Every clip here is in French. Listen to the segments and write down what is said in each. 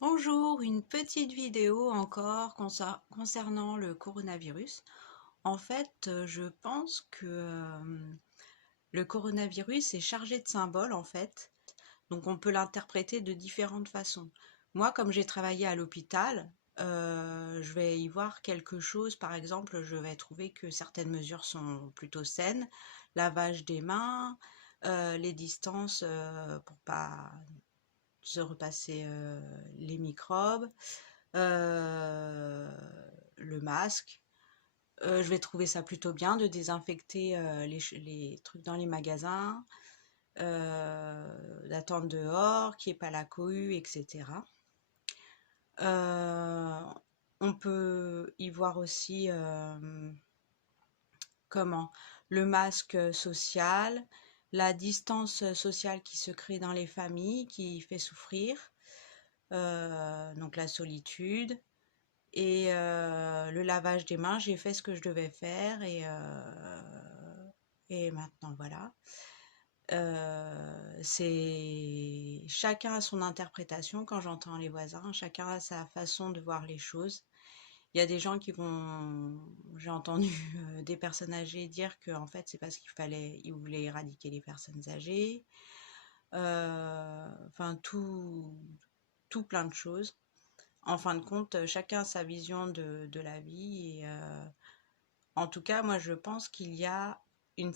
Bonjour, une petite vidéo encore concernant le coronavirus. En fait, je pense que le coronavirus est chargé de symboles en fait, donc on peut l'interpréter de différentes façons. Moi, comme j'ai travaillé à l'hôpital, je vais y voir quelque chose. Par exemple, je vais trouver que certaines mesures sont plutôt saines, lavage des mains, les distances pour pas se repasser les microbes, euh, le masque. Je vais trouver ça plutôt bien de désinfecter les trucs dans les magasins, d'attendre dehors, qu'il n'y ait pas la cohue, etc. Euh, on peut y voir aussi comment le masque social, la distance sociale qui se crée dans les familles, qui fait souffrir, donc la solitude, et le lavage des mains. J'ai fait ce que je devais faire et maintenant voilà. C'est chacun a son interprétation quand j'entends les voisins, chacun a sa façon de voir les choses. Il y a des gens qui vont, j'ai entendu des personnes âgées dire que en fait c'est parce ils voulaient éradiquer les personnes âgées. Enfin tout plein de choses. En fin de compte, chacun a sa vision de la vie. Et, en tout cas, moi, je pense qu'il y a une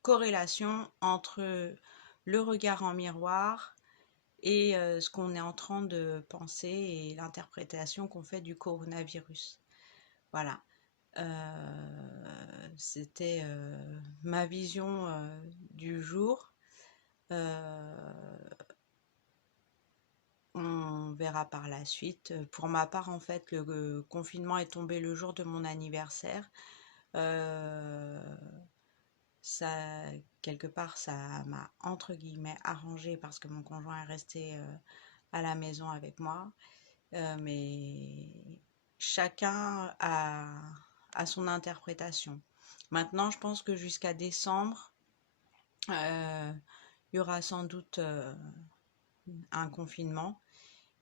corrélation entre le regard en miroir et ce qu'on est en train de penser et l'interprétation qu'on fait du coronavirus. Voilà. C'était ma vision du jour. Euh, On verra par la suite. Pour ma part, en fait, le confinement est tombé le jour de mon anniversaire. Euh, Ça, quelque part, ça m'a entre guillemets arrangé parce que mon conjoint est resté à la maison avec moi. Mais chacun a son interprétation. Maintenant, je pense que jusqu'à décembre, euh, il y aura sans doute un confinement.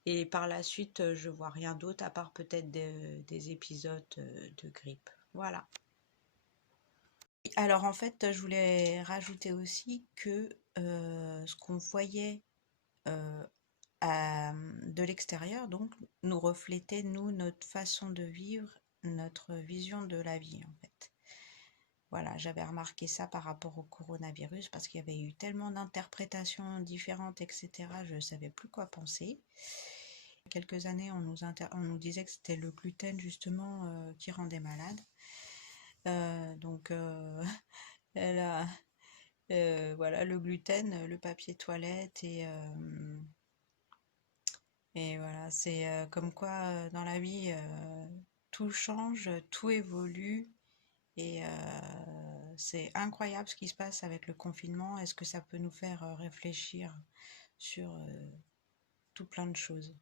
Et par la suite, je vois rien d'autre à part peut-être des épisodes de grippe. Voilà. Alors en fait, je voulais rajouter aussi que ce qu'on voyait euh, de l'extérieur, donc, nous reflétait, nous, notre façon de vivre, notre vision de la vie, en fait. Voilà, j'avais remarqué ça par rapport au coronavirus parce qu'il y avait eu tellement d'interprétations différentes, etc. Je ne savais plus quoi penser. Il y a quelques années, on nous disait que c'était le gluten justement qui rendait malade. Donc, elle a, voilà, le gluten, le papier toilette et voilà, c'est comme quoi dans la vie, tout change, tout évolue et c'est incroyable ce qui se passe avec le confinement. Est-ce que ça peut nous faire réfléchir sur tout plein de choses?